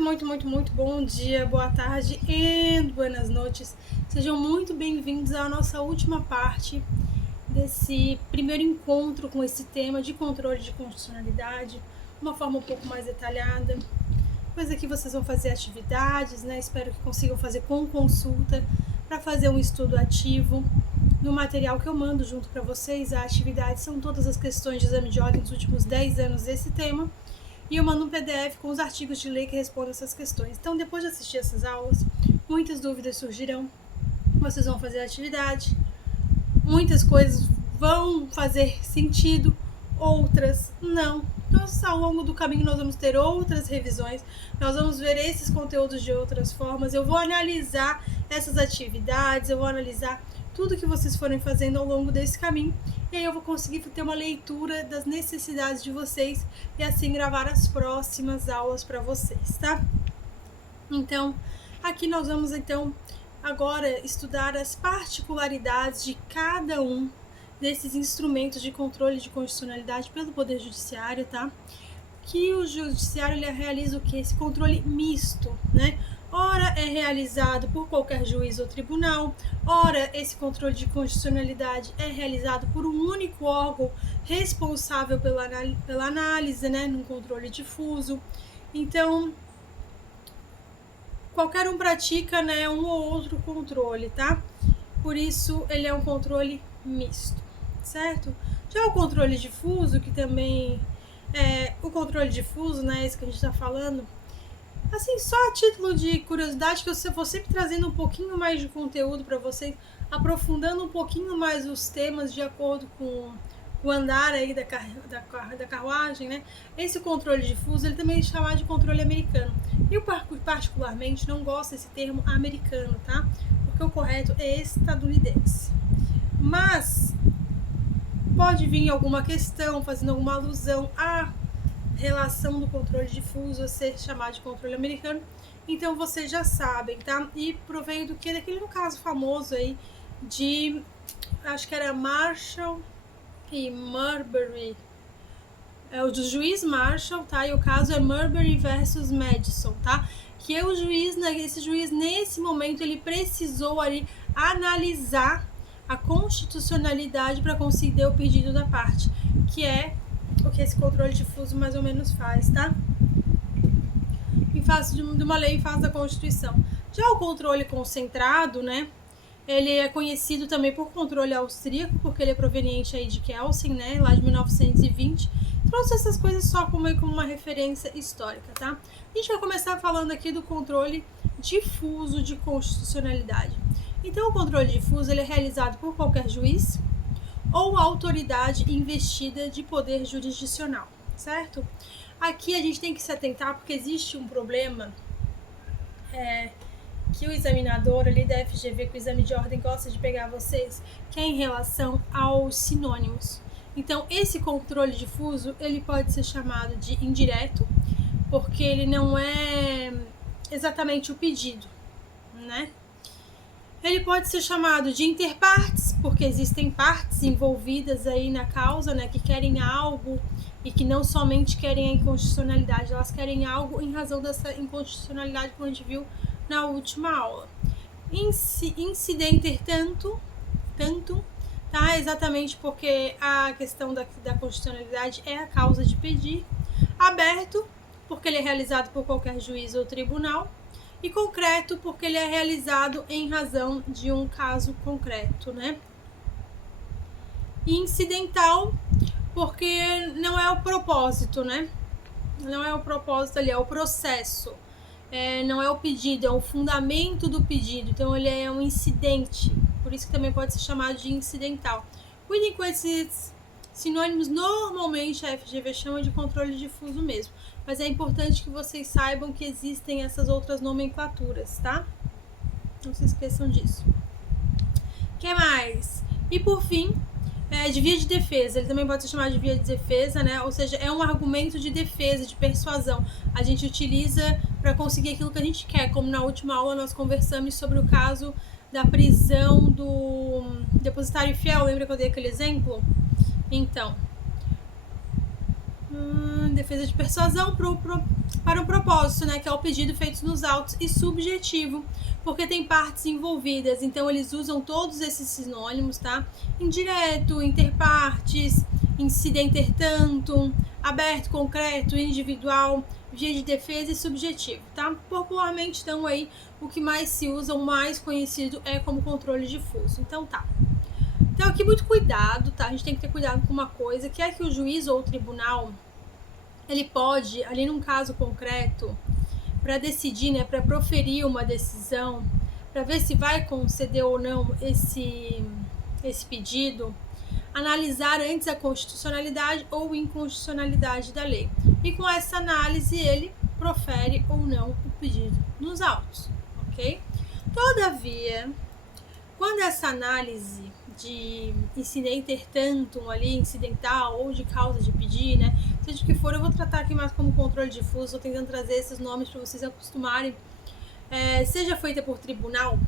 Muito bom dia, boa tarde e buenas noites. Sejam muito bem-vindos à nossa última parte desse primeiro encontro com esse tema de controle de constitucionalidade, uma forma um pouco mais detalhada. Pois aqui vocês vão fazer atividades, né? Espero que consigam fazer com consulta para fazer um estudo ativo. No material que eu mando junto para vocês, a atividade são todas as questões de exame de ordem dos últimos 10 anos desse tema. E eu mando um PDF com os artigos de lei que respondem essas questões. Então, depois de assistir essas aulas, muitas dúvidas surgirão. Vocês vão fazer a atividade. Muitas coisas vão fazer sentido, outras não. Então, ao longo do caminho, nós vamos ter outras revisões. Nós vamos ver esses conteúdos de outras formas. Eu vou analisar essas atividades, eu vou analisar tudo que vocês forem fazendo ao longo desse caminho, e aí eu vou conseguir ter uma leitura das necessidades de vocês e assim gravar as próximas aulas para vocês, tá? Então, aqui nós vamos então agora estudar as particularidades de cada um desses instrumentos de controle de constitucionalidade pelo Poder Judiciário, tá? Que o Judiciário ele realiza o que? Esse controle misto, né? Ora é realizado por qualquer juiz ou tribunal, ora esse controle de constitucionalidade é realizado por um único órgão responsável pela análise, né, num controle difuso. Então, qualquer um pratica, né, um ou outro controle, tá? Por isso, ele é um controle misto, certo? Já o controle difuso, que também é o controle difuso, né, esse que a gente está falando, assim, só a título de curiosidade, que eu vou sempre trazendo um pouquinho mais de conteúdo para vocês, aprofundando um pouquinho mais os temas de acordo com o andar aí da carruagem, né? Esse controle difuso, ele também é chamado de controle americano. Eu, particularmente, não gosto desse termo americano, tá? Porque o correto é estadunidense. Mas pode vir alguma questão fazendo alguma alusão à relação do controle difuso a ser chamado de controle americano, então vocês já sabem, tá? E provém do que? Daquele no caso famoso aí de, acho que era Marshall e Marbury, é o do juiz Marshall, tá? E o caso é Marbury versus Madison, tá? Que é o juiz, esse juiz nesse momento ele precisou ali analisar a constitucionalidade para conceder o pedido da parte, que é o que esse controle difuso mais ou menos faz, tá? Em face de uma lei, em face da Constituição. Já o controle concentrado, né? Ele é conhecido também por controle austríaco, porque ele é proveniente aí de Kelsen, né? Lá de 1920. Trouxe essas coisas só como uma referência histórica, tá? A gente vai começar falando aqui do controle difuso de constitucionalidade. Então, o controle difuso ele é realizado por qualquer juiz ou autoridade investida de poder jurisdicional, certo? Aqui a gente tem que se atentar porque existe um problema que o examinador ali da FGV, que o exame de ordem gosta de pegar vocês, que é em relação aos sinônimos. Então, esse controle difuso, ele pode ser chamado de indireto, porque ele não é exatamente o pedido, né? Ele pode ser chamado de interpartes, porque existem partes envolvidas aí na causa, né, que querem algo e que não somente querem a inconstitucionalidade, elas querem algo em razão dessa inconstitucionalidade que a gente viu na última aula. Incidenter tanto, tá? Exatamente porque a questão da constitucionalidade é a causa de pedir. Aberto, porque ele é realizado por qualquer juiz ou tribunal. E concreto, porque ele é realizado em razão de um caso concreto, né? E incidental, porque não é o propósito, né? Não é o propósito ali, é o processo. Não é o pedido, é o fundamento do pedido. Então, ele é um incidente. Por isso que também pode ser chamado de incidental. Cuidem com esses sinônimos. Normalmente, a FGV chama de controle difuso mesmo. Mas é importante que vocês saibam que existem essas outras nomenclaturas, tá? Não se esqueçam disso. O que mais? E por fim, de via de defesa. Ele também pode ser chamado de via de defesa, né? Ou seja, é um argumento de defesa, de persuasão. A gente utiliza para conseguir aquilo que a gente quer. Como na última aula nós conversamos sobre o caso da prisão do depositário fiel. Lembra que eu dei aquele exemplo? Então, defesa de persuasão para um propósito, né, que é o pedido feito nos autos, e subjetivo, porque tem partes envolvidas, então eles usam todos esses sinônimos, tá? Indireto, interpartes, incidenter tantum, aberto, concreto, individual, via de defesa e subjetivo, tá? Popularmente, então, aí, o que mais se usa, o mais conhecido é como controle difuso. Então, tá. Então, aqui, muito cuidado, tá? A gente tem que ter cuidado com uma coisa, que é que o juiz ou o tribunal, ele pode, ali num caso concreto, para decidir, né, para proferir uma decisão, para ver se vai conceder ou não esse pedido, analisar antes a constitucionalidade ou inconstitucionalidade da lei. E com essa análise ele profere ou não o pedido nos autos, ok? Todavia, quando essa análise de incidenter tantum ali, incidental ou de causa de pedir, né, seja o que for, eu vou tratar aqui mais como controle difuso, estou tentando trazer esses nomes para vocês acostumarem, seja feita por tribunal,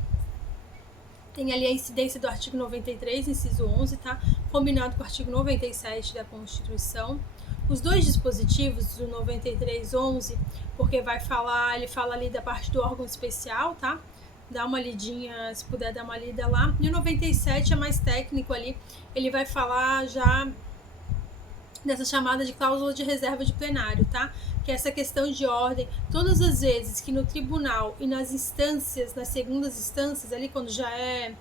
tem ali a incidência do artigo 93, inciso 11, tá? Combinado com o artigo 97 da Constituição. Os dois dispositivos do 93.11, porque ele fala ali da parte do órgão especial, tá? Dá uma lidinha, se puder dar uma lida lá. E o 97 é mais técnico ali, ele vai falar já dessa chamada de cláusula de reserva de plenário, tá? Que é essa questão de ordem. Todas as vezes que no tribunal e nas instâncias, nas segundas instâncias, ali quando já é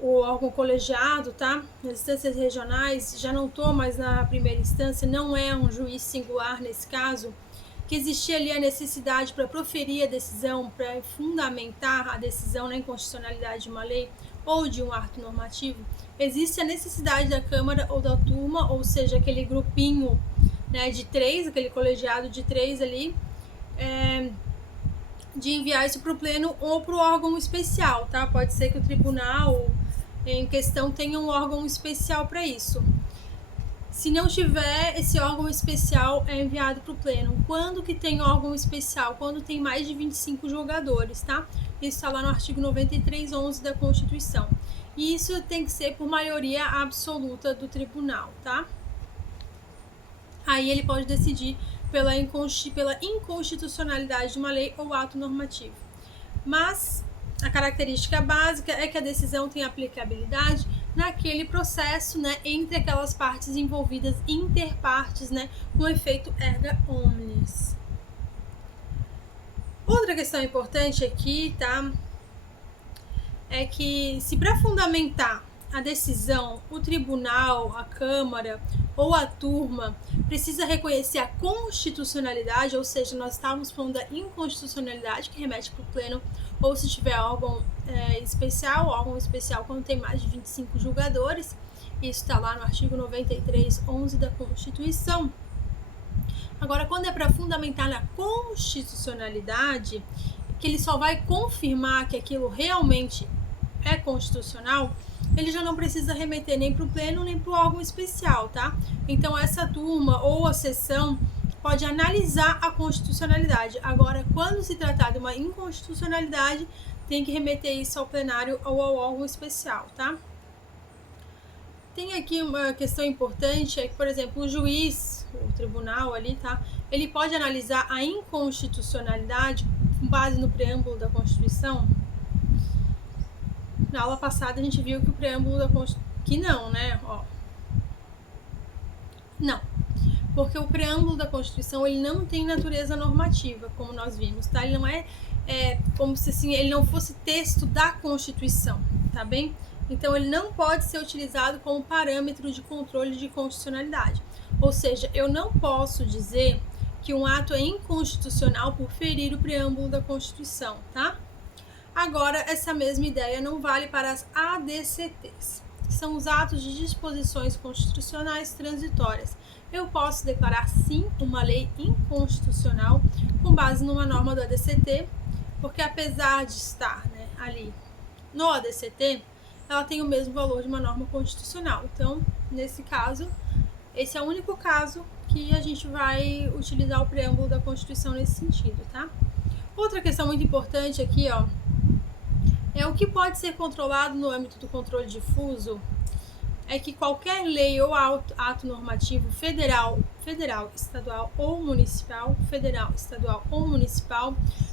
o órgão colegiado, tá? Nas instâncias regionais, já não estou mais na primeira instância, não é um juiz singular nesse caso, que existia ali a necessidade para proferir a decisão, para fundamentar a decisão na inconstitucionalidade de uma lei ou de um ato normativo, existe a necessidade da Câmara ou da turma, ou seja, aquele grupinho, né, de 3, aquele colegiado de 3 ali, de enviar isso para o pleno ou para o órgão especial, tá? Pode ser que o tribunal em questão tenha um órgão especial para isso. Se não tiver, esse órgão especial é enviado para o pleno. Quando que tem órgão especial? Quando tem mais de 25 julgadores, tá? Isso está lá no artigo 93.11 da Constituição. E isso tem que ser por maioria absoluta do tribunal, tá? Aí ele pode decidir pela inconstitucionalidade de uma lei ou ato normativo. Mas a característica básica é que a decisão tem aplicabilidade naquele processo, né, entre aquelas partes envolvidas, interpartes, né, com efeito erga omnes. Outra questão importante aqui, tá, é que se para fundamentar a decisão, o tribunal, a Câmara ou a turma precisa reconhecer a constitucionalidade, ou seja, nós estávamos falando da inconstitucionalidade, que remete para o pleno, ou se tiver órgão especial quando tem mais de 25 julgadores, isso está lá no artigo 93.11 da Constituição. Agora, quando é para fundamentar na constitucionalidade, que ele só vai confirmar que aquilo realmente é constitucional, ele já não precisa remeter nem para o pleno nem para o órgão especial, tá? Então, essa turma ou a sessão pode analisar a constitucionalidade. Agora, quando se tratar de uma inconstitucionalidade, tem que remeter isso ao plenário ou ao órgão especial, tá? Tem aqui uma questão importante, é que, por exemplo, o juiz, o tribunal ali, tá? Ele pode analisar a inconstitucionalidade com base no preâmbulo da Constituição. Na aula passada a gente viu que o preâmbulo da Constituição... que não, né? Ó. Não. Porque o preâmbulo da Constituição, ele não tem natureza normativa, como nós vimos, tá? Ele não é como se assim, ele não fosse texto da Constituição, tá bem? Então, ele não pode ser utilizado como parâmetro de controle de constitucionalidade. Ou seja, eu não posso dizer que um ato é inconstitucional por ferir o preâmbulo da Constituição, tá? Agora, essa mesma ideia não vale para as ADCTs, que são os atos de disposições constitucionais transitórias. Eu posso declarar sim uma lei inconstitucional com base numa norma do ADCT, porque apesar de estar, né, ali no ADCT, ela tem o mesmo valor de uma norma constitucional. Então, nesse caso, esse é o único caso que a gente vai utilizar o preâmbulo da Constituição nesse sentido, tá? Outra questão muito importante aqui, ó, é o que pode ser controlado no âmbito do controle difuso é que qualquer lei ou ato normativo federal federal, estadual ou municipal,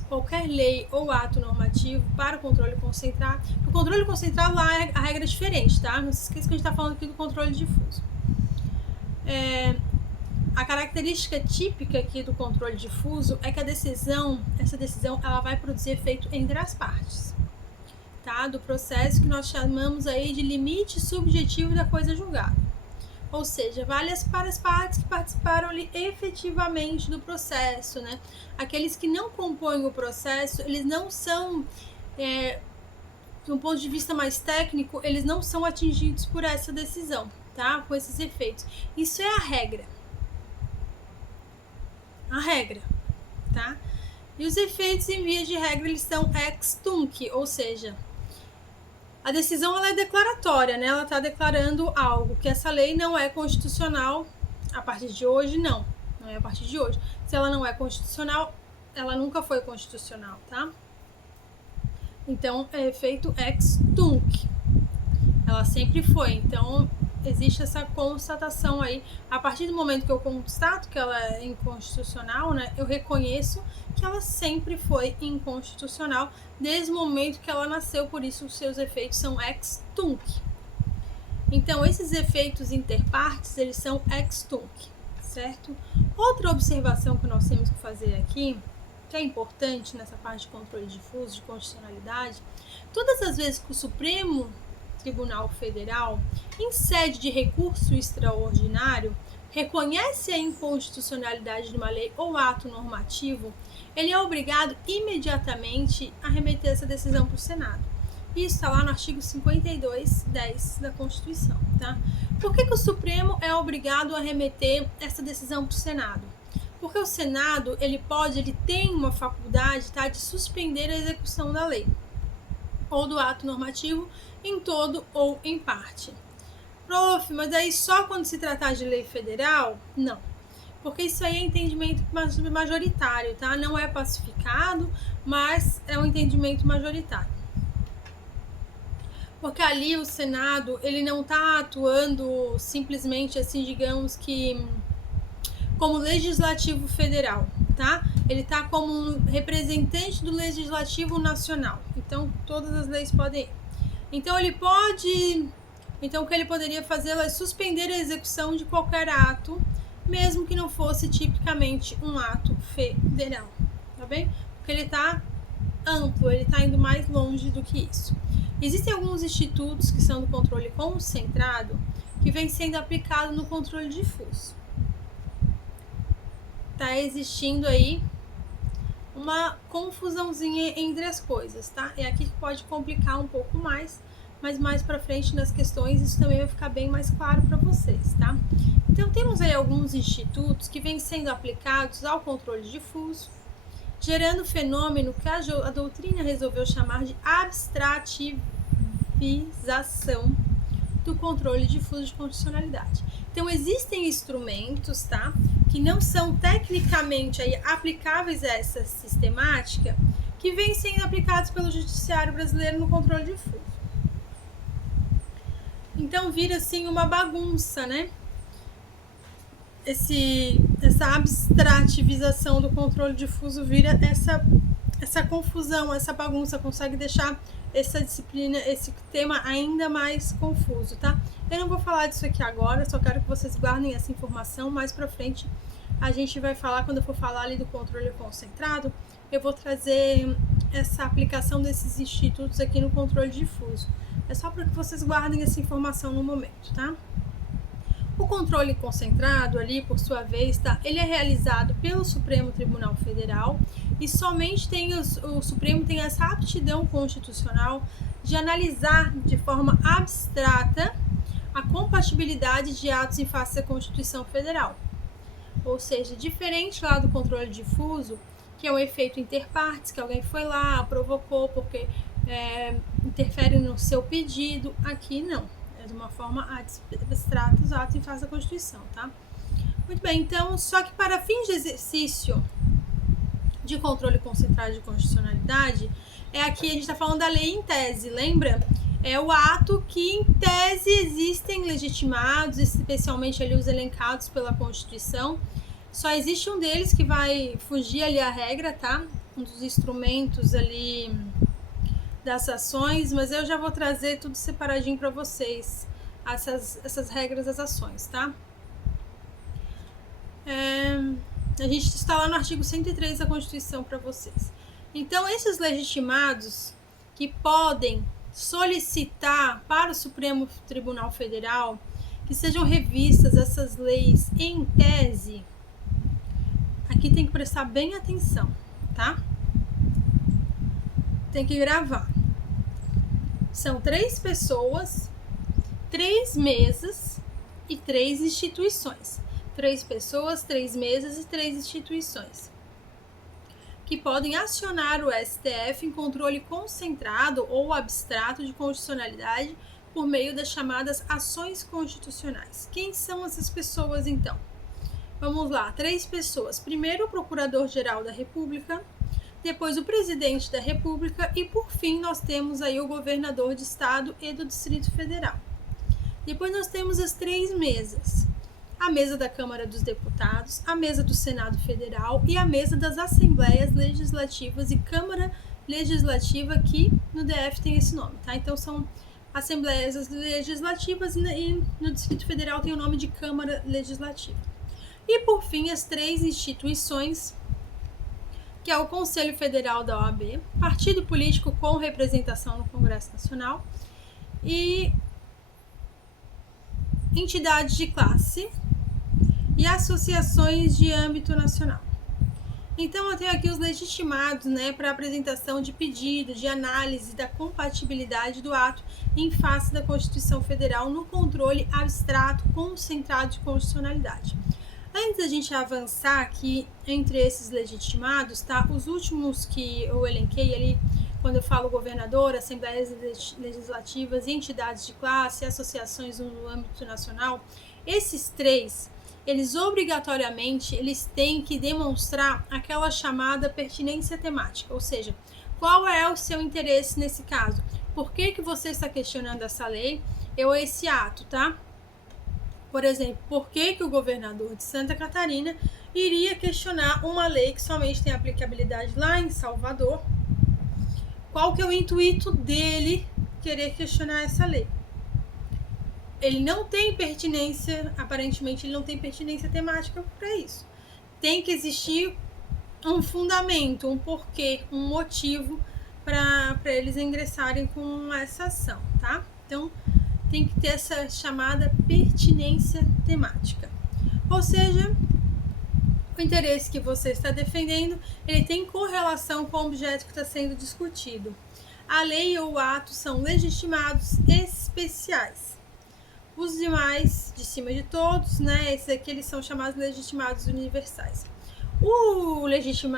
qualquer lei ou ato normativo para o controle concentrado. O controle concentrado lá a regra é diferente, tá? Não se esqueça que a gente está falando aqui do controle difuso. A característica típica aqui do controle difuso é que essa decisão ela vai produzir efeito entre as partes, tá? Do processo que nós chamamos aí de limite subjetivo da coisa julgada. Ou seja, vale para as partes que participaram ali efetivamente do processo, né? Aqueles que não compõem o processo, eles não são, de um ponto de vista mais técnico, eles não são atingidos por essa decisão, tá? Com esses efeitos. Isso é a regra. Tá? E os efeitos, em via de regra, eles são ex tunc, ou seja, a decisão ela é declaratória, né? Ela está declarando algo, que essa lei não é constitucional a partir de hoje, não é a partir de hoje. Se ela não é constitucional, ela nunca foi constitucional, tá? Então, é efeito ex tunc. Ela sempre foi, então existe essa constatação aí. A partir do momento que eu constato que ela é inconstitucional, né, eu reconheço que ela sempre foi inconstitucional desde o momento que ela nasceu, por isso os seus efeitos são ex tunc. Então, esses efeitos interpartes, eles são ex tunc, certo? Outra observação que nós temos que fazer aqui, que é importante nessa parte de controle difuso, de constitucionalidade, todas as vezes que o Supremo Tribunal Federal, em sede de recurso extraordinário, reconhece a inconstitucionalidade de uma lei ou ato normativo, ele é obrigado imediatamente a remeter essa decisão para o Senado. Isso está lá no artigo 52(10) da Constituição, tá? Por que o Supremo é obrigado a remeter essa decisão para o Senado? Porque o Senado, ele tem uma faculdade, tá, de suspender a execução da lei ou do ato normativo em todo ou em parte. Prof, mas aí só quando se tratar de lei federal? Não, porque isso aí é entendimento majoritário, tá? Não é pacificado, mas é um entendimento majoritário. Porque ali o Senado, ele não está atuando simplesmente assim, digamos que como legislativo federal, tá? Ele está como um representante do legislativo nacional. Então, todas as leis podem ir. Então, o que ele poderia fazer é suspender a execução de qualquer ato, mesmo que não fosse tipicamente um ato federal, tá bem? Porque ele está amplo, ele está indo mais longe do que isso. Existem alguns institutos que são do controle concentrado que vem sendo aplicado no controle difuso. Tá existindo aí uma confusãozinha entre as coisas, tá? É aqui que pode complicar um pouco mais, mas mais pra frente nas questões isso também vai ficar bem mais claro para vocês, tá? Então temos aí alguns institutos que vêm sendo aplicados ao controle difuso, gerando fenômeno que a doutrina resolveu chamar de abstrativização do controle difuso de constitucionalidade. Então existem instrumentos, tá, que não são tecnicamente aí aplicáveis a essa sistemática, que vêm sendo aplicados pelo judiciário brasileiro no controle difuso. Então vira assim uma bagunça, né? Essa abstrativização do controle difuso vira essa confusão, essa bagunça, consegue deixar essa disciplina, esse tema ainda mais confuso, tá? Eu não vou falar disso aqui agora, só quero que vocês guardem essa informação. Mais pra frente a gente vai falar, quando eu for falar ali do controle concentrado, eu vou trazer essa aplicação desses institutos aqui no controle difuso. É só para que vocês guardem essa informação no momento, tá? O controle concentrado ali, por sua vez, tá? Ele é realizado pelo Supremo Tribunal Federal e somente o Supremo tem essa aptidão constitucional de analisar de forma abstrata a compatibilidade de atos em face da Constituição Federal. Ou seja, diferente lá do controle difuso, que é um efeito interpartes, que alguém foi lá, provocou porque interfere no seu pedido, aqui não. De uma forma abstrata os atos em face da Constituição, tá? Muito bem, então, só que para fins de exercício de controle concentrado de constitucionalidade, aqui a gente está falando da lei em tese, lembra? É o ato que, em tese, existem legitimados, especialmente ali os elencados pela Constituição. Só existe um deles que vai fugir ali à regra, tá? Um dos instrumentos ali das ações, mas eu já vou trazer tudo separadinho para vocês, essas regras das ações, tá? A gente está lá no artigo 103 da Constituição para vocês. Então, esses legitimados que podem solicitar para o Supremo Tribunal Federal que sejam revistas essas leis em tese, aqui tem que prestar bem atenção, tá? Tem que gravar. São 3 pessoas, 3 mesas e 3 instituições. 3 pessoas, 3 mesas e 3 instituições que podem acionar o STF em controle concentrado ou abstrato de constitucionalidade por meio das chamadas ações constitucionais. Quem são essas pessoas, então? Vamos lá, 3 pessoas. Primeiro, o Procurador-Geral da República, depois o Presidente da República e, por fim, nós temos aí o Governador de Estado e do Distrito Federal. Depois nós temos as 3 mesas. A mesa da Câmara dos Deputados, a mesa do Senado Federal e a mesa das Assembleias Legislativas e Câmara Legislativa, que no DF tem esse nome, tá? Então são Assembleias Legislativas e no Distrito Federal tem o nome de Câmara Legislativa. E por fim, as 3 instituições, que é o Conselho Federal da OAB, partido político com representação no Congresso Nacional e entidades de classe e associações de âmbito nacional. Então, eu tenho aqui os legitimados, né, para apresentação de pedido, de análise da compatibilidade do ato em face da Constituição Federal no controle abstrato concentrado de constitucionalidade. Antes da gente avançar aqui entre esses legitimados, tá? Os últimos que eu elenquei ali, quando eu falo governador, assembleias legislativas, entidades de classe, associações no âmbito nacional, esses 3, eles obrigatoriamente têm que demonstrar aquela chamada pertinência temática, ou seja, qual é o seu interesse nesse caso? Por que você está questionando essa lei ou esse ato, tá? Por exemplo, por que o governador de Santa Catarina iria questionar uma lei que somente tem aplicabilidade lá em Salvador? Qual que é o intuito dele querer questionar essa lei? Ele não tem pertinência, aparentemente ele não tem pertinência temática para isso. Tem que existir um fundamento, um porquê, um motivo para eles ingressarem com essa ação, tá? Então, tem que ter essa chamada pertinência temática. Ou seja, o interesse que você está defendendo, ele tem correlação com o objeto que está sendo discutido. A lei ou o ato são legitimados especiais. Os demais, de cima de todos, né? Esses aqui eles são chamados legitimados universais.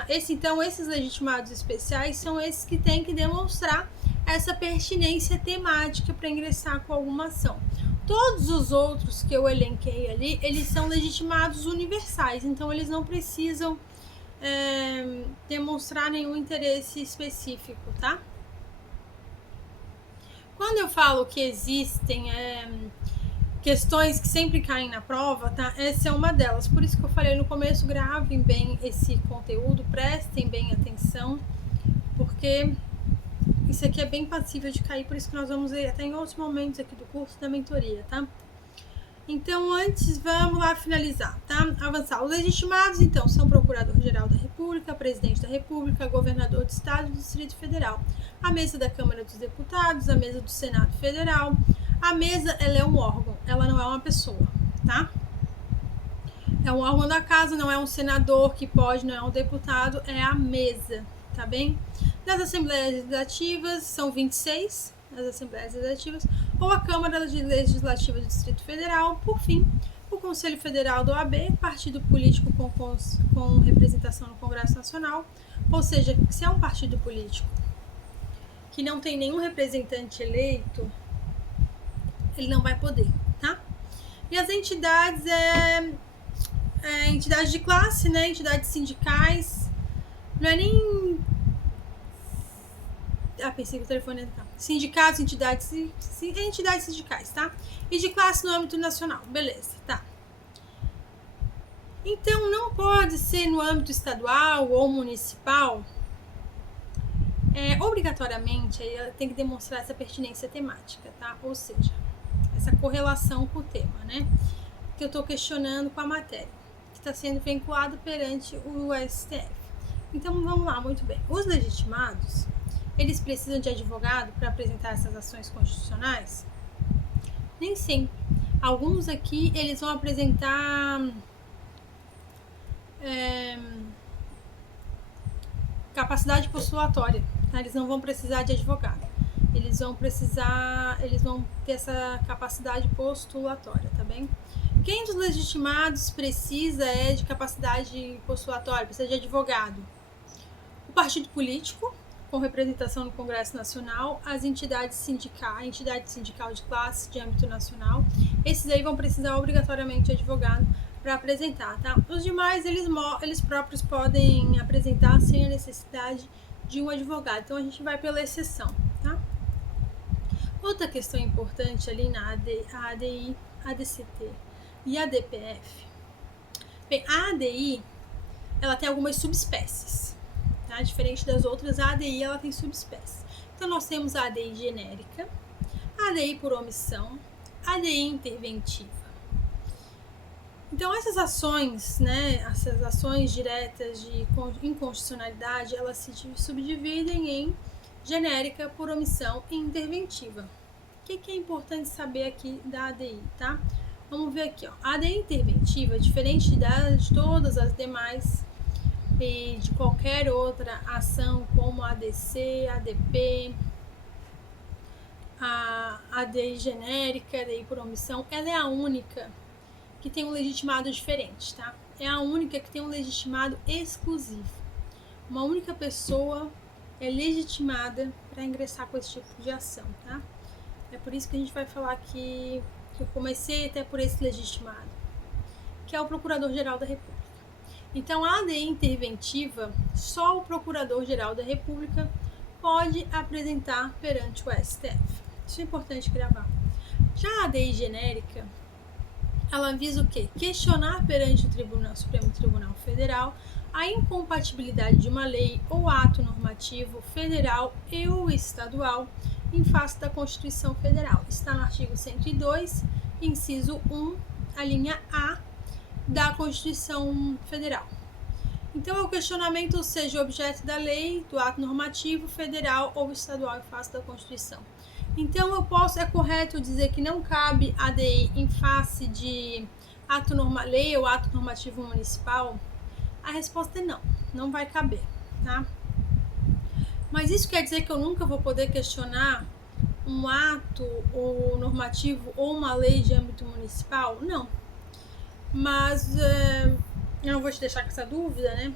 Esses legitimados especiais são esses que têm que demonstrar essa pertinência temática para ingressar com alguma ação. Todos os outros que eu elenquei ali, eles são legitimados universais, então eles não precisam demonstrar nenhum interesse específico, tá? Quando eu falo que existem questões que sempre caem na prova, tá? Essa é uma delas. Por isso que eu falei no começo, gravem bem esse conteúdo, prestem bem atenção, porque isso aqui é bem passível de cair, por isso que nós vamos ver até em outros momentos aqui do curso da mentoria, tá? Então, antes, vamos lá finalizar, tá? Avançar. Os legitimados, então, são Procurador-Geral da República, Presidente da República, Governador do Estado e do Distrito Federal, a mesa da Câmara dos Deputados, a mesa do Senado Federal. A mesa, ela é um órgão, ela não é uma pessoa, tá? É um órgão da casa, não é um senador que pode, não é um deputado, é a mesa, tá bem? Das Assembleias Legislativas, são 26 as Assembleias Legislativas, ou a Câmara Legislativa do Distrito Federal. Por fim, o Conselho Federal do OAB, partido político com representação no Congresso Nacional, ou seja, se é um partido político que não tem nenhum representante eleito, ele não vai poder, tá? E as entidades, entidades de classe, né? Entidades sindicais, não é nem a princípio o telefone é sindicatos, entidades sindicais, tá? E de classe no âmbito nacional, beleza, tá? Então, não pode ser no âmbito estadual ou municipal, obrigatoriamente, aí ela tem que demonstrar essa pertinência temática, tá? Ou seja, essa correlação com o tema, né? Que eu estou questionando com a matéria, que está sendo vinculado perante o STF. Então, vamos lá, muito bem. Os legitimados, eles precisam de advogado para apresentar essas ações constitucionais? Nem sempre. Alguns aqui, eles vão apresentar capacidade postulatória, tá? Eles não vão precisar de advogado. Eles vão ter essa capacidade postulatória, tá bem? Quem dos legitimados precisa de capacidade postulatória, precisa de advogado? O partido político, com representação no Congresso Nacional, as entidades sindicais, a entidade sindical de classe de âmbito nacional, esses aí vão precisar obrigatoriamente de advogado para apresentar, tá? Os demais, eles próprios podem apresentar sem a necessidade de um advogado. Então, a gente vai pela exceção, tá? Outra questão importante ali na ADI, ADCT e ADPF. Bem, a ADI, ela tem algumas subespécies, tá? Diferente das outras, a ADI, ela tem subespécies. Então, nós temos a ADI genérica, a ADI por omissão, a ADI interventiva. Então, essas ações, né, essas ações diretas de inconstitucionalidade, elas se subdividem em genérica, por omissão e interventiva. O que é importante saber aqui da ADI, tá? Vamos ver aqui, ó. A ADI interventiva, diferente de todas as demais e de qualquer outra ação, como a ADC, ADP, a ADI genérica, a ADI por omissão, ela é a única que tem um legitimado diferente, tá? É a única que tem um legitimado exclusivo. Uma única pessoa é legitimada para ingressar com esse tipo de ação, tá? É por isso que a gente vai falar que eu comecei até por esse legitimado, que é o Procurador-Geral da República. Então, a ADI interventiva, só o Procurador-Geral da República pode apresentar perante o STF. Isso é importante gravar. Já a ADI genérica, ela visa o quê? Questionar perante o Supremo Tribunal Federal a incompatibilidade de uma lei ou ato normativo federal e ou estadual em face da Constituição Federal. Está no artigo 102, inciso 1, a linha A da Constituição Federal. Então, é o questionamento, seja objeto da lei, do ato normativo federal ou estadual em face da Constituição. Então, é correto dizer que não cabe ADI em face de lei ou ato normativo municipal? A resposta é não, não vai caber, tá? Mas isso quer dizer que eu nunca vou poder questionar um ato ou normativo ou uma lei de âmbito municipal? Não. Mas eu não vou te deixar com essa dúvida, né?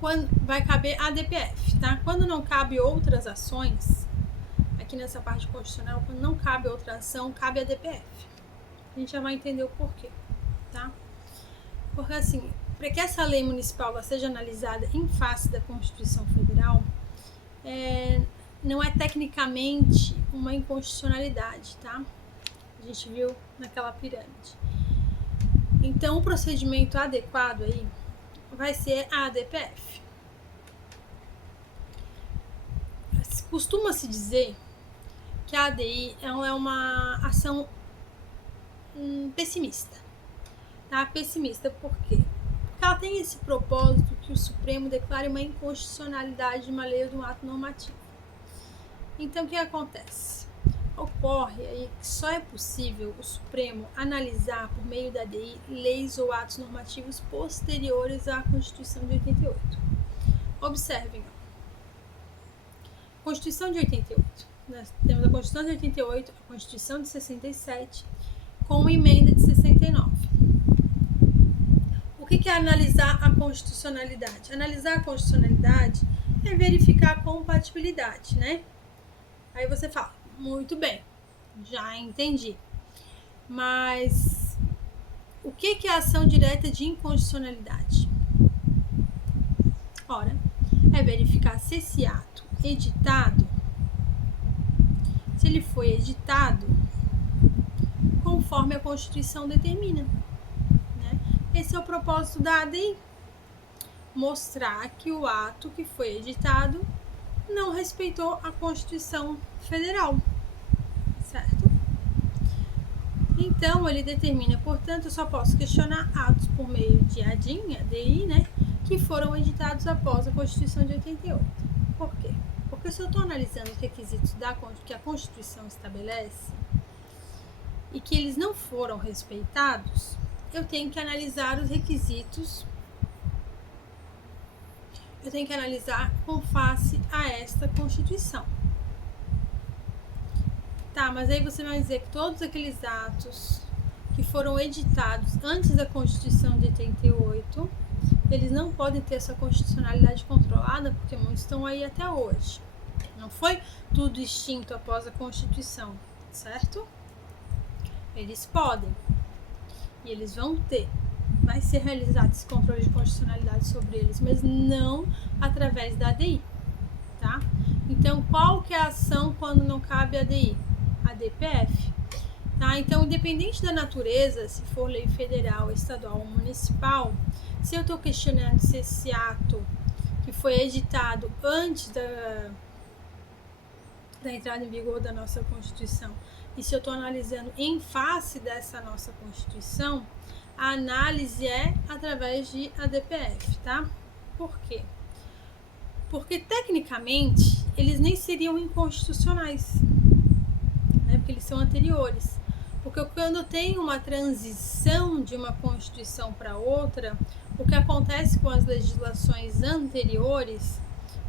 Quando vai caber a ADPF, tá? Quando não cabe outras ações, aqui nessa parte constitucional, quando não cabe outra ação, cabe a ADPF. A gente já vai entender o porquê, tá? Porque assim, para que essa lei municipal seja analisada em face da Constituição Federal, não é tecnicamente uma inconstitucionalidade, tá? A gente viu naquela pirâmide. Então, o procedimento adequado aí vai ser a ADPF. Costuma-se dizer que a ADI ela é uma ação pessimista, tá? Pessimista por quê? Porque ela tem esse propósito que o Supremo declare uma inconstitucionalidade de uma lei ou de um ato normativo. Então, o que acontece? Ocorre aí que só é possível o Supremo analisar por meio da ADI leis ou atos normativos posteriores à Constituição de 88. Observem, ó. Constituição de 88. Nós temos a Constituição de 88, a Constituição de 67, com emenda de 69. O que é analisar a constitucionalidade? Analisar a constitucionalidade é verificar a compatibilidade, né? Aí você fala, muito bem, já entendi. Mas o que é a ação direta de inconstitucionalidade? Ora, é verificar se esse ato editado, conforme a Constituição determina, né? Esse é o propósito da ADI, mostrar que o ato que foi editado não respeitou a Constituição Federal, certo? Então, ele determina, portanto, eu só posso questionar atos por meio de ADI, né, que foram editados após a Constituição de 88. Por quê? Porque se eu estou analisando os requisitos que a Constituição estabelece e que eles não foram respeitados, eu tenho que analisar os requisitos, eu tenho que analisar com face a esta Constituição. Tá, mas aí você vai dizer que todos aqueles atos que foram editados antes da Constituição de 88, eles não podem ter essa constitucionalidade controlada, porque muitos estão aí até hoje. Não foi tudo extinto após a Constituição, certo? Eles podem. E eles vão ter. Vai ser realizado esse controle de constitucionalidade sobre eles, mas não através da ADI, tá? Então, qual que é a ação quando não cabe a ADI? A DPF, tá? Então, independente da natureza, se for lei federal, estadual ou municipal, se eu estou questionando se esse ato que foi editado antes da entrada em vigor da nossa Constituição, e se eu estou analisando em face dessa nossa Constituição, a análise é através de ADPF, tá? Por quê? Porque, tecnicamente, eles nem seriam inconstitucionais, né? Porque eles são anteriores. Porque quando tem uma transição de uma Constituição para outra, o que acontece com as legislações anteriores,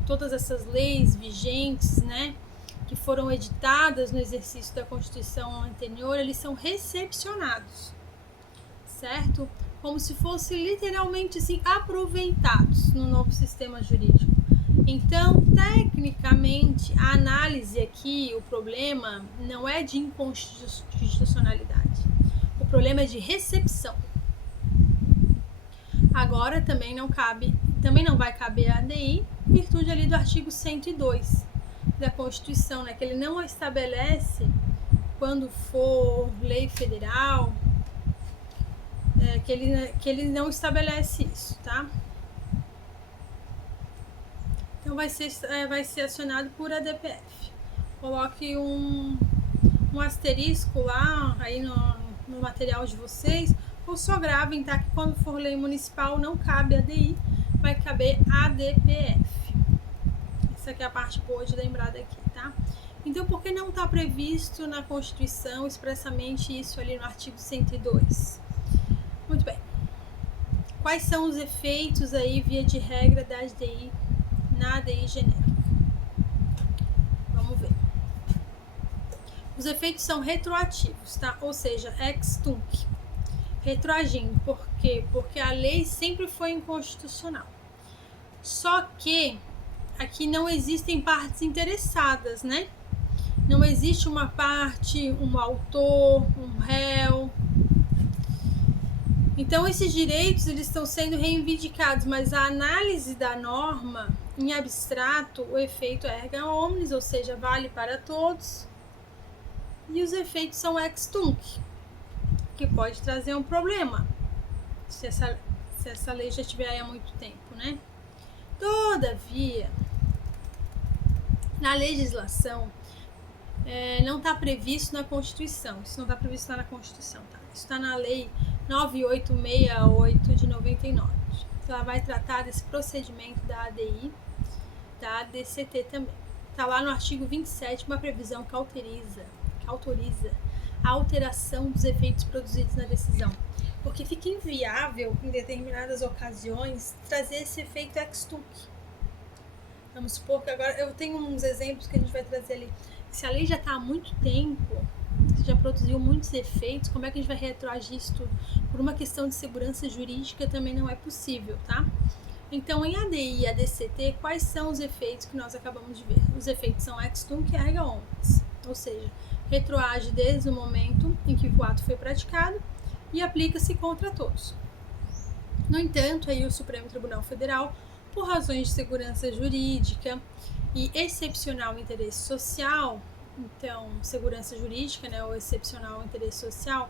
todas essas leis vigentes, né, que foram editadas no exercício da Constituição anterior, eles são recepcionados, certo? Como se fossem literalmente assim, aproveitados no novo sistema jurídico. Então, tecnicamente, a análise aqui, o problema não é de inconstitucionalidade. O problema é de recepção. Agora também não vai caber a ADI, em virtude ali do artigo 102 da Constituição, né, que ele não estabelece quando for lei federal, que ele não estabelece isso, tá? Então vai ser acionado por ADPF. Coloque um asterisco lá aí no material de vocês, ou só gravem, tá? Que quando for lei municipal não cabe ADI, vai caber ADPF. Essa aqui é a parte boa de lembrar daqui, tá? Então, por que não está previsto na Constituição expressamente isso ali no artigo 102? Muito bem. Quais são os efeitos aí, via de regra, da ADI na ADI genérica? Vamos ver. Os efeitos são retroativos, tá? Ou seja, ex tunc. Retroagindo. Por quê? Porque a lei sempre foi inconstitucional. Só que aqui não existem partes interessadas, né? Não existe uma parte, um autor, um réu. Então, esses direitos eles estão sendo reivindicados, mas a análise da norma, em abstrato, o efeito é erga omnes, ou seja, vale para todos. E os efeitos são ex tunc, que pode trazer um problema, se essa lei já estiver aí há muito tempo, né? Todavia, na legislação, não está previsto na Constituição. Isso não está previsto lá na Constituição, tá? Isso está na Lei 9868 de 99. Ela vai tratar desse procedimento da ADI, da ADCT também. Está lá no artigo 27 uma previsão que autoriza a alteração dos efeitos produzidos na decisão. Porque fica inviável, em determinadas ocasiões, trazer esse efeito ex tunc. Vamos supor que agora eu tenho uns exemplos que a gente vai trazer ali. Se a lei já está há muito tempo, já produziu muitos efeitos, como é que a gente vai retroagir isso tudo? Por uma questão de segurança jurídica também não é possível, tá? Então, em ADI e ADCT, quais são os efeitos que nós acabamos de ver? Os efeitos são ex tunc e erga omnes, ou seja, retroage desde o momento em que o ato foi praticado e aplica-se contra todos. No entanto, aí o Supremo Tribunal Federal por razões de segurança jurídica e excepcional interesse social. Então, segurança jurídica, né, ou excepcional interesse social,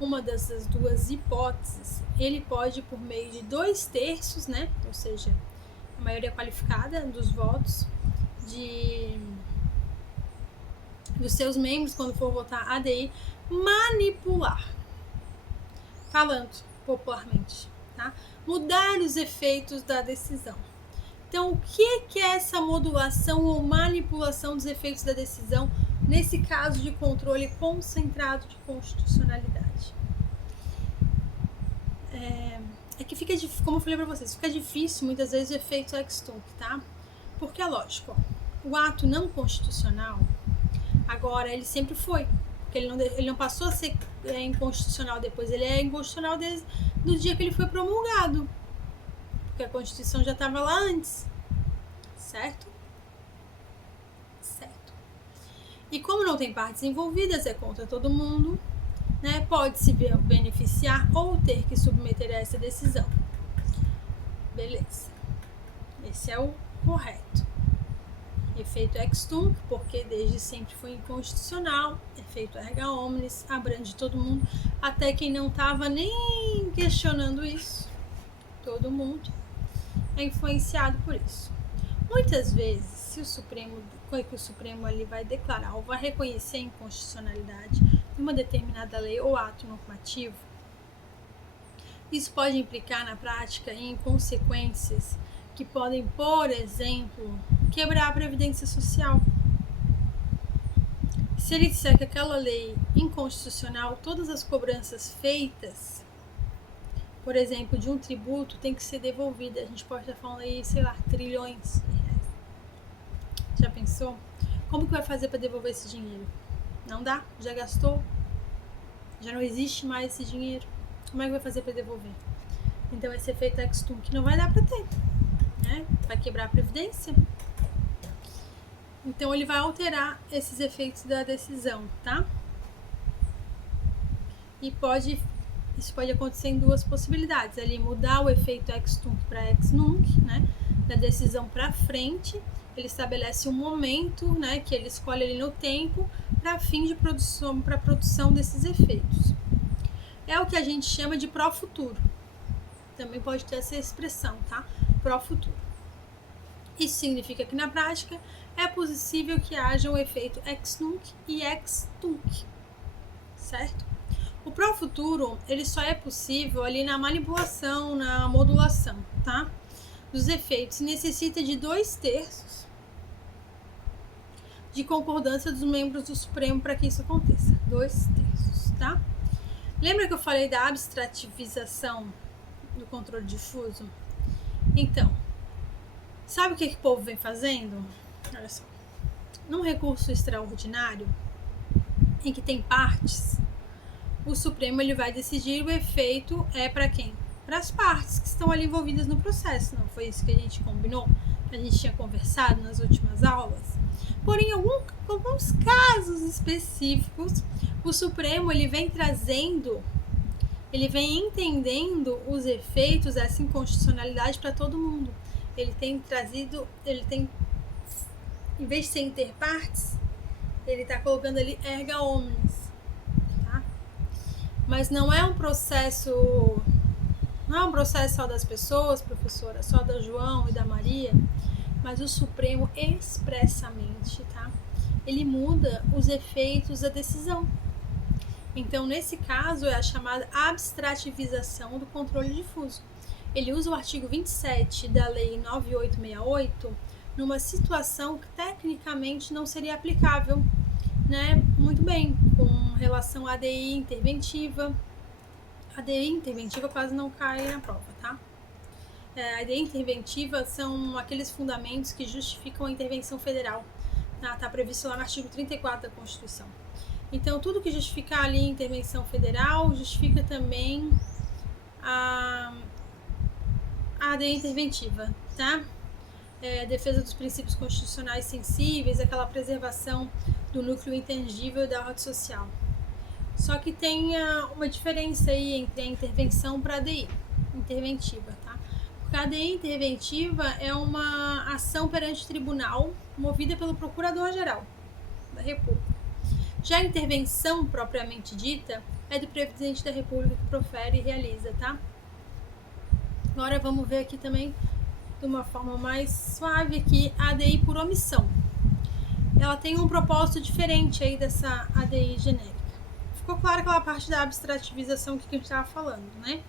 uma dessas duas hipóteses, ele pode, por meio de 2/3, né, ou seja, a maioria qualificada dos votos dos seus membros, quando for votar ADI, manipular, falando popularmente, tá? Mudar os efeitos da decisão. Então, o que é essa modulação ou manipulação dos efeitos da decisão nesse caso de controle concentrado de constitucionalidade? É que fica, como eu falei para vocês, fica difícil muitas vezes o efeito ex tunc, tá? Porque é lógico, o ato não constitucional, agora ele sempre foi, porque ele não passou a ser inconstitucional depois, ele é inconstitucional desde do dia que ele foi promulgado, porque a Constituição já estava lá antes, certo? Certo. E como não tem partes envolvidas, é contra todo mundo, né? Pode se beneficiar ou ter que submeter a essa decisão. Beleza. Esse é o correto. Efeito ex tunc, porque desde sempre foi inconstitucional. Efeito erga omnes, abrange todo mundo, até quem não estava nem questionando isso. Todo mundo é influenciado por isso. Muitas vezes, se o Supremo ali vai declarar ou vai reconhecer a inconstitucionalidade de uma determinada lei ou ato normativo, isso pode implicar na prática em consequências que podem, por exemplo, quebrar a Previdência Social. Se ele disser que aquela lei inconstitucional, todas as cobranças feitas, por exemplo, de um tributo, tem que ser devolvida. A gente pode estar falando aí, sei lá, trilhões de reais. Já pensou? Como que vai fazer para devolver esse dinheiro? Não dá? Já gastou? Já não existe mais esse dinheiro? Como é que vai fazer para devolver? Então, esse efeito ex tunc não vai dar para ter, né? Vai quebrar a Previdência. Então, ele vai alterar esses efeitos da decisão, tá? E isso pode acontecer em duas possibilidades. Ali, mudar o efeito ex tunc para ex nunc, né? Da decisão para frente. Ele estabelece um momento, né? Que ele escolhe ali no tempo para fim de produção, para produção desses efeitos. É o que a gente chama de pró-futuro. Também pode ter essa expressão, tá? Pró-futuro. Isso significa que na prática é possível que haja um efeito ex nunc e ex tunc, certo? O pró-futuro, ele só é possível ali na manipulação, na modulação, tá? Dos efeitos. Necessita de 2/3 de concordância dos membros do Supremo para que isso aconteça. 2/3, tá? Lembra que eu falei da abstrativização do controle difuso? Então, sabe o que o povo vem fazendo? Olha só. Num recurso extraordinário, em que tem partes, o Supremo ele vai decidir o efeito para quem? Para as partes que estão ali envolvidas no processo. Não foi isso que a gente combinou? Que a gente tinha conversado nas últimas aulas? Porém, alguns casos específicos, o Supremo ele vem trazendo, ele vem entendendo os efeitos dessa inconstitucionalidade para todo mundo. Ele tem, em vez de ser interpartes, ele está colocando ali erga omnes, tá? Mas não é um processo só das pessoas, professora, só da João e da Maria, mas o Supremo expressamente, tá? Ele muda os efeitos da decisão. Então, nesse caso, é a chamada abstrativização do controle difuso. Ele usa o artigo 27 da Lei 9868 numa situação que tecnicamente não seria aplicável, né? Muito bem, com relação à ADI interventiva. A ADI interventiva quase não cai na prova, tá? A ADI interventiva são aqueles fundamentos que justificam a intervenção federal. Tá previsto lá no artigo 34 da Constituição. Então, tudo que justificar ali a intervenção federal justifica também a ADI interventiva, tá? Defesa dos princípios constitucionais sensíveis, aquela preservação do núcleo intangível da ordem social. Só que tem uma diferença aí entre a intervenção para a ADI interventiva, tá? Porque a ADI interventiva é uma ação perante tribunal movida pelo Procurador-Geral da República. Já a intervenção propriamente dita é do Presidente da República que profere e realiza, tá? Agora vamos ver aqui também de uma forma mais suave aqui a ADI por omissão. Ela tem um propósito diferente aí dessa ADI genérica. Ficou claro aquela parte da abstrativização que a gente estava falando, né?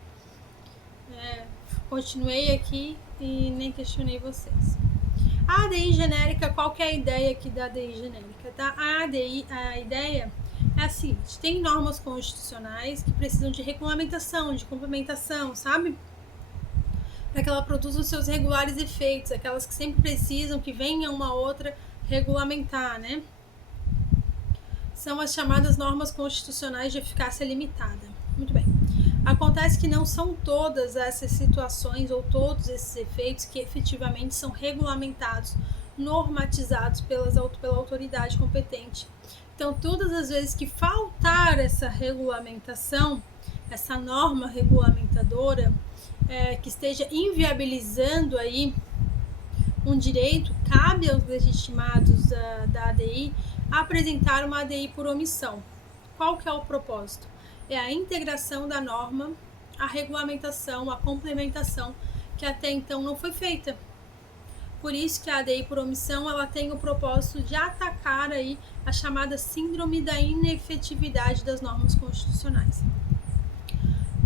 Continuei aqui e nem questionei vocês. A ADI genérica, qual que é a ideia aqui da ADI genérica? Tá? A ideia é a seguinte: tem normas constitucionais que precisam de regulamentação, de complementação, sabe? Para que ela produza os seus regulares efeitos, aquelas que sempre precisam que venha uma outra regulamentar, né? São as chamadas normas constitucionais de eficácia limitada. Muito bem. Acontece que não são todas essas situações ou todos esses efeitos que efetivamente são regulamentados, normatizados pela autoridade competente. Então, todas as vezes que faltar essa regulamentação, essa norma regulamentadora, que esteja inviabilizando aí um direito, cabe aos legitimados da ADI apresentar uma ADI por omissão. Qual que é o propósito? É a integração da norma, a regulamentação, a complementação que até então não foi feita. Por isso que a ADI por omissão ela tem o propósito de atacar aí a chamada síndrome da inefetividade das normas constitucionais.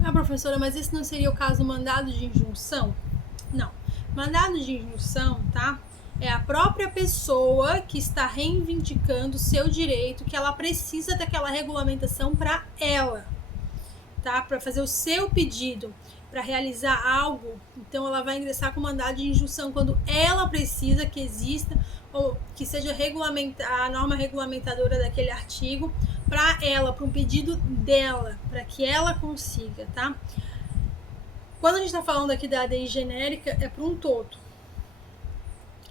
Ah, professora, mas esse não seria o caso do mandado de injunção? Não. Mandado de injunção, tá? É a própria pessoa que está reivindicando o seu direito, que ela precisa daquela regulamentação para ela, tá? Para fazer o seu pedido, para realizar algo. Então, ela vai ingressar com mandado de injunção quando ela precisa que exista ou que seja a norma regulamentadora daquele artigo para ela, para um pedido dela, para que ela consiga, tá? Quando a gente está falando aqui da ADI genérica, é por um todo.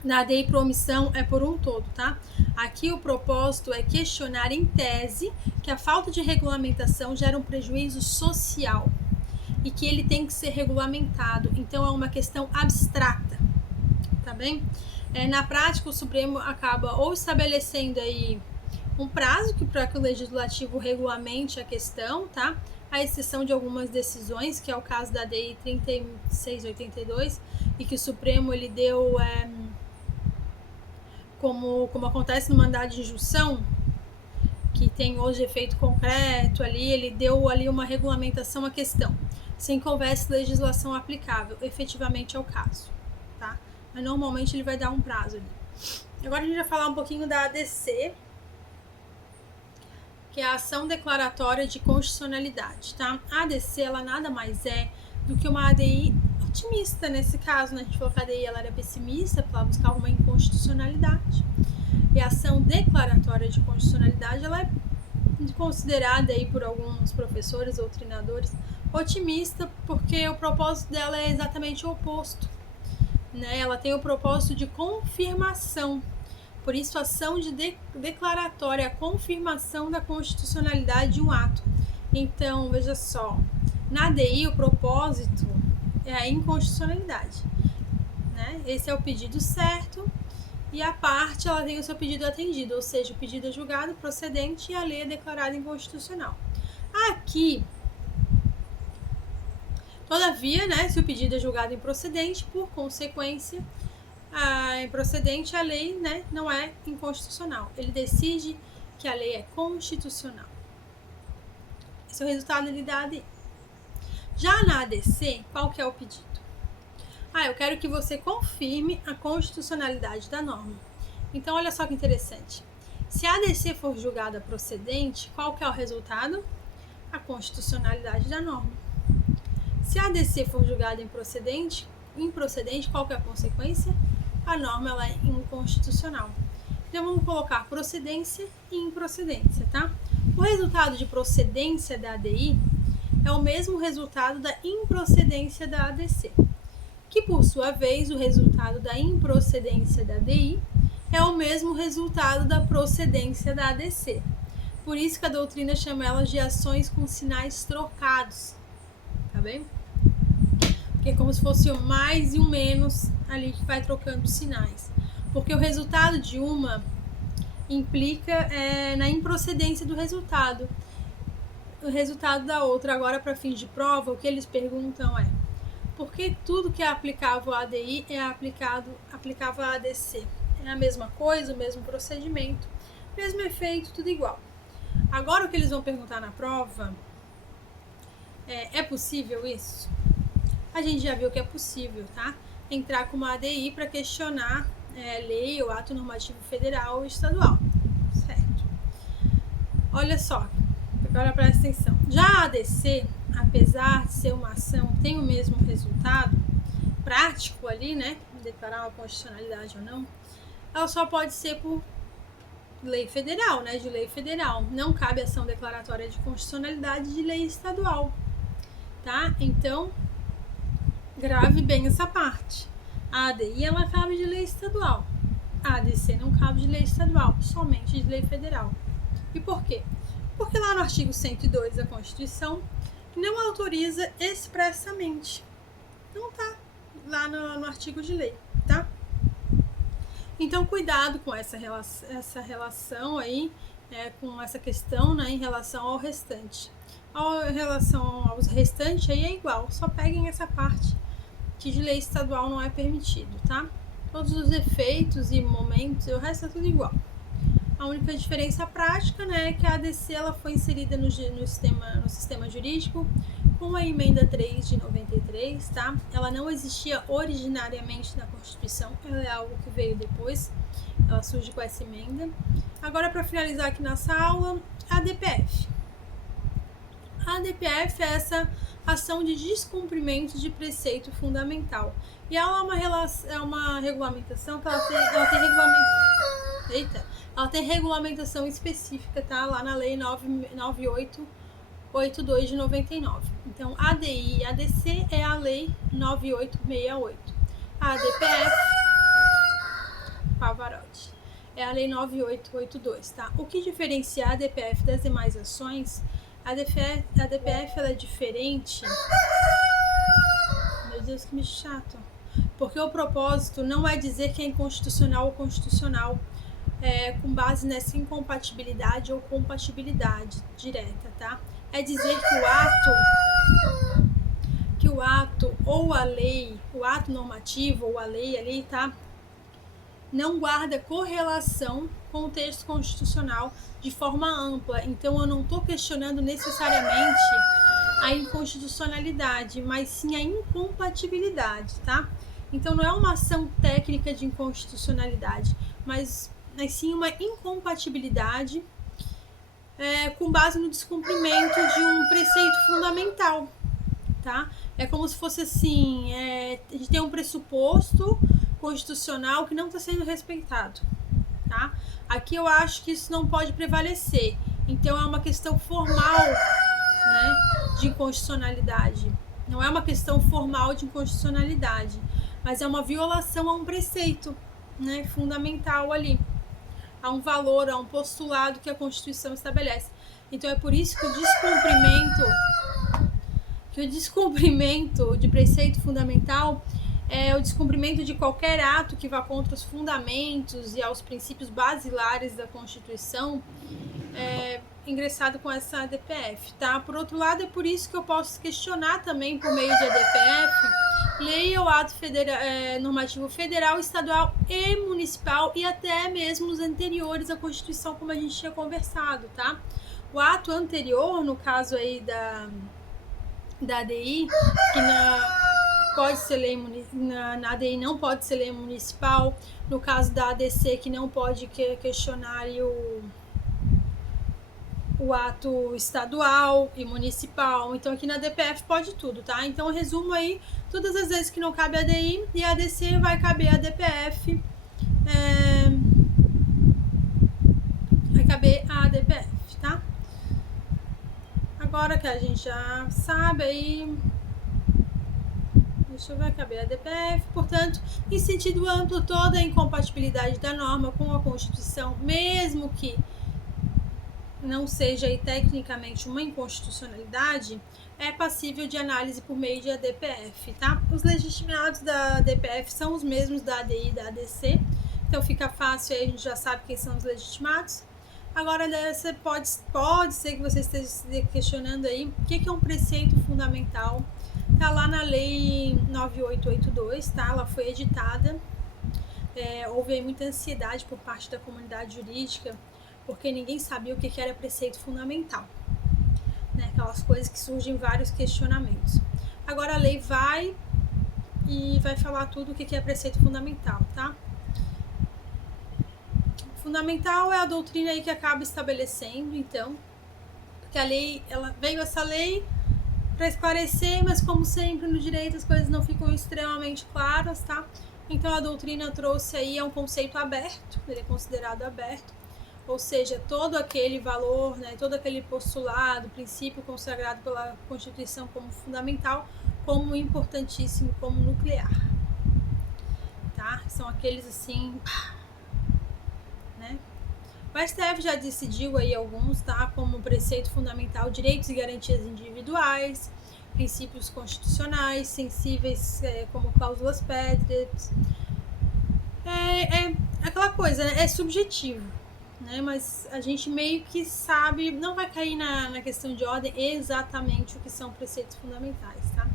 Na ADI por omissão é por um todo, tá? Aqui o propósito é questionar em tese que a falta de regulamentação gera um prejuízo social e que ele tem que ser regulamentado. Então é uma questão abstrata, tá bem? Na prática, o Supremo acaba ou estabelecendo aí um prazo para que o Legislativo regulamente a questão, tá? A exceção de algumas decisões, que é o caso da ADI 3682, e que o Supremo ele deu, como acontece no mandado de injunção, que tem hoje efeito concreto ali, ele deu ali uma regulamentação à questão, sem que houvesse legislação aplicável. Efetivamente é o caso, tá? Mas normalmente ele vai dar um prazo ali. Agora a gente vai falar um pouquinho da ADC, que é a ação declaratória de constitucionalidade, tá? A ADC, ela nada mais é do que uma ADI otimista nesse caso, né? A gente falou que a ADI ela era pessimista, porque ela buscava uma inconstitucionalidade. E a ação declaratória de constitucionalidade, ela é considerada aí por alguns professores ou treinadores otimista, porque o propósito dela é exatamente o oposto, né? Ela tem o propósito de confirmação. Por isso, a ação de declaratória, a confirmação da constitucionalidade de um ato. Então, veja só, na ADI o propósito é a inconstitucionalidade, né? Esse é o pedido certo e a parte ela tem o seu pedido atendido, ou seja, o pedido é julgado procedente e a lei é declarada inconstitucional. Aqui, todavia, né, se o pedido é julgado improcedente, por consequência, improcedente, a lei, né, não é inconstitucional. Ele decide que a lei é constitucional. Esse é o resultado da ADI. Já na ADC, qual que é o pedido? Eu quero que você confirme a constitucionalidade da norma. Então, olha só que interessante. Se a ADC for julgada procedente, qual que é o resultado? A constitucionalidade da norma. Se a ADC for julgada improcedente, qual que é a consequência? A norma ela é inconstitucional. Então, vamos colocar procedência e improcedência, tá? O resultado de procedência da ADI é o mesmo resultado da improcedência da ADC, que, por sua vez, o resultado da improcedência da ADI é o mesmo resultado da procedência da ADC. Por isso que a doutrina chama elas de ações com sinais trocados, tá bem? O que é como se fosse o mais e o menos ali que vai trocando sinais. Porque o resultado de uma implica na improcedência do resultado. O resultado da outra. Agora, para fins de prova, o que eles perguntam é: por que tudo que é aplicável a ADI é aplicável a ADC? É a mesma coisa, o mesmo procedimento, mesmo efeito, tudo igual. Agora, o que eles vão perguntar na prova é possível isso? A gente já viu que é possível, tá? Entrar com uma ADI para questionar lei ou ato normativo federal ou estadual, certo? Olha só, agora presta atenção. Já a ADC, apesar de ser uma ação que tem o mesmo resultado prático ali, né, declarar uma constitucionalidade ou não, ela só pode ser por lei federal, né, de lei federal. Não cabe ação declaratória de constitucionalidade de lei estadual, tá? Então, grave bem essa parte. A ADI, ela cabe de lei estadual. A ADC não cabe de lei estadual, somente de lei federal. E por quê? Porque lá no artigo 102 da Constituição não autoriza expressamente. Não tá lá no artigo de lei, tá? Então, cuidado com essa relação aí, com essa questão, né, em relação ao restante. Em relação aos restantes, aí é igual, só peguem essa parte que de lei estadual não é permitido, tá? Todos os efeitos e momentos, o resto é tudo igual. A única diferença prática, né, é que a ADC ela foi inserida no sistema jurídico com a emenda 3 de 93, tá? Ela não existia originariamente na Constituição, ela é algo que veio depois, ela surge com essa emenda. Agora, para finalizar aqui nessa aula, a DPF. A DPF é essa ação de descumprimento de preceito fundamental. E ela é uma regulamentação que ela tem regulamentação específica, tá? Lá na Lei 9882 de 99. Então, a ADI e a ADC é a Lei 9868. A DPF, Pavarotti, é a Lei 9882, tá? O que diferencia a DPF das demais ações? A DPF ela é diferente. Meu Deus, que me chato. Porque o propósito não é dizer que é inconstitucional ou constitucional com base nessa incompatibilidade ou compatibilidade direta, tá? É dizer que o ato ou a lei, o ato normativo ou a lei ali, tá? Não guarda correlação com o texto constitucional de forma ampla. Então, eu não estou questionando necessariamente a inconstitucionalidade, mas sim a incompatibilidade, tá? Então, não é uma ação técnica de inconstitucionalidade, mas sim uma incompatibilidade com base no descumprimento de um preceito fundamental, tá? É como se fosse assim, a gente tem um pressuposto constitucional que não está sendo respeitado, tá? Aqui eu acho que isso não pode prevalecer, então é uma questão formal, né, de inconstitucionalidade. Não é uma questão formal de inconstitucionalidade, mas é uma violação a um preceito, né, fundamental ali, a um valor, a um postulado que a Constituição estabelece. Então é por isso que o descumprimento de preceito fundamental é o descumprimento de qualquer ato que vá contra os fundamentos e aos princípios basilares da Constituição, ingressado com essa ADPF, tá? Por outro lado, é por isso que eu posso questionar também, por meio de ADPF, lei ou ato normativo federal, estadual e municipal, e até mesmo os anteriores à Constituição, como a gente tinha conversado, tá? O ato anterior, no caso aí da ADI, que pode ser lei na ADI não pode ser lei municipal, no caso da ADC, que não pode questionar o ato estadual e municipal. Então aqui na DPF pode tudo, tá? Então resumo aí, todas as vezes que não cabe a ADI e a ADC, vai caber a DPF, vai caber a DPF, tá? Agora que a gente já sabe aí, deixa eu ver, caber a DPF, portanto, em sentido amplo, toda a incompatibilidade da norma com a Constituição, mesmo que não seja aí, tecnicamente uma inconstitucionalidade, é passível de análise por meio de ADPF, tá? Os legitimados da ADPF são os mesmos da ADI e da ADC, então fica fácil, aí a gente já sabe quem são os legitimados. Agora, você pode ser que você esteja se questionando aí o que é um preceito fundamental. Tá lá na Lei 9882, tá? Ela foi editada. Houve aí muita ansiedade por parte da comunidade jurídica, porque ninguém sabia o que era preceito fundamental. Né? Aquelas coisas que surgem vários questionamentos. Agora a lei vai falar tudo o que é preceito fundamental, tá? Fundamental é a doutrina aí que acaba estabelecendo, então, porque a lei, veio essa lei para esclarecer, mas como sempre no direito as coisas não ficam extremamente claras, tá? Então a doutrina trouxe aí um conceito aberto, ele é considerado aberto, ou seja, todo aquele valor, né, todo aquele postulado, princípio consagrado pela Constituição como fundamental, como importantíssimo, como nuclear, tá? São aqueles assim, né? O STF já decidiu aí alguns, tá? Como preceito fundamental, direitos e garantias individuais, princípios constitucionais, sensíveis como cláusulas pétreas. Aquela coisa, né? É subjetivo, né? Mas a gente meio que sabe, não vai cair na questão de ordem exatamente o que são preceitos fundamentais, tá?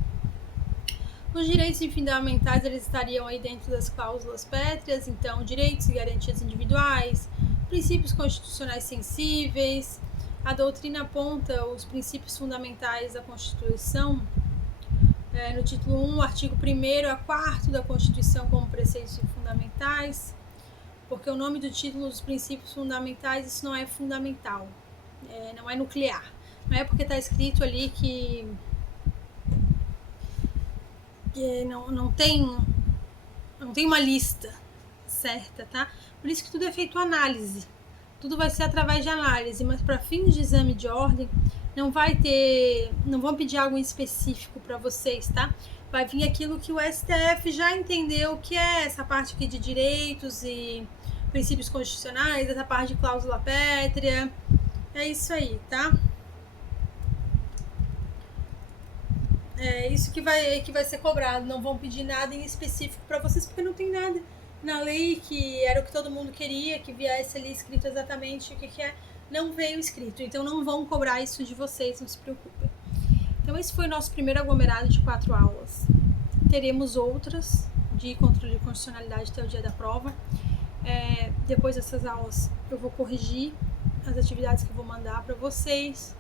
Os direitos fundamentais, eles estariam aí dentro das cláusulas pétreas, então direitos e garantias individuais, princípios constitucionais sensíveis. A doutrina aponta os princípios fundamentais da Constituição no título 1, artigo 1º a 4º da Constituição como preceitos fundamentais, porque o nome do título dos princípios fundamentais, isso não é fundamental, não é nuclear. Não é porque está escrito ali que não tem uma lista certa, tá? Por isso que tudo é feito análise. Tudo vai ser através de análise, mas para fins de exame de ordem, não vão pedir algo em específico para vocês, tá? Vai vir aquilo que o STF já entendeu que é essa parte aqui de direitos e princípios constitucionais, essa parte de cláusula pétrea. É isso aí, tá? É isso que vai ser cobrado. Não vão pedir nada em específico para vocês, porque não tem nada na lei que era o que todo mundo queria, que viesse ali escrito exatamente o que é. Não veio escrito, então não vão cobrar isso de vocês, não se preocupem. Então esse foi o nosso primeiro aglomerado de 4 aulas. Teremos outras de controle de constitucionalidade até o dia da prova. Depois dessas aulas eu vou corrigir as atividades que eu vou mandar para vocês,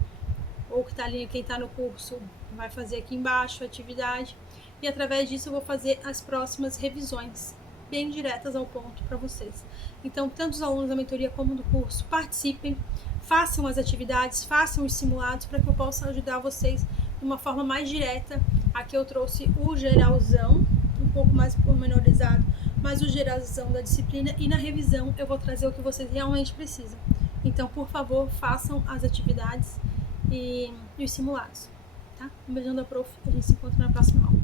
ou que tá ali, quem está no curso vai fazer aqui embaixo a atividade, e através disso eu vou fazer as próximas revisões bem diretas ao ponto para vocês. Então, tanto os alunos da mentoria como do curso, participem, façam as atividades, façam os simulados para que eu possa ajudar vocês de uma forma mais direta. Aqui eu trouxe o geralzão, um pouco mais pormenorizado, mas o geralzão da disciplina, e na revisão eu vou trazer o que vocês realmente precisam. Então, por favor, façam as atividades e os simulados, tá? Um beijão da prof, a gente se encontra na próxima aula.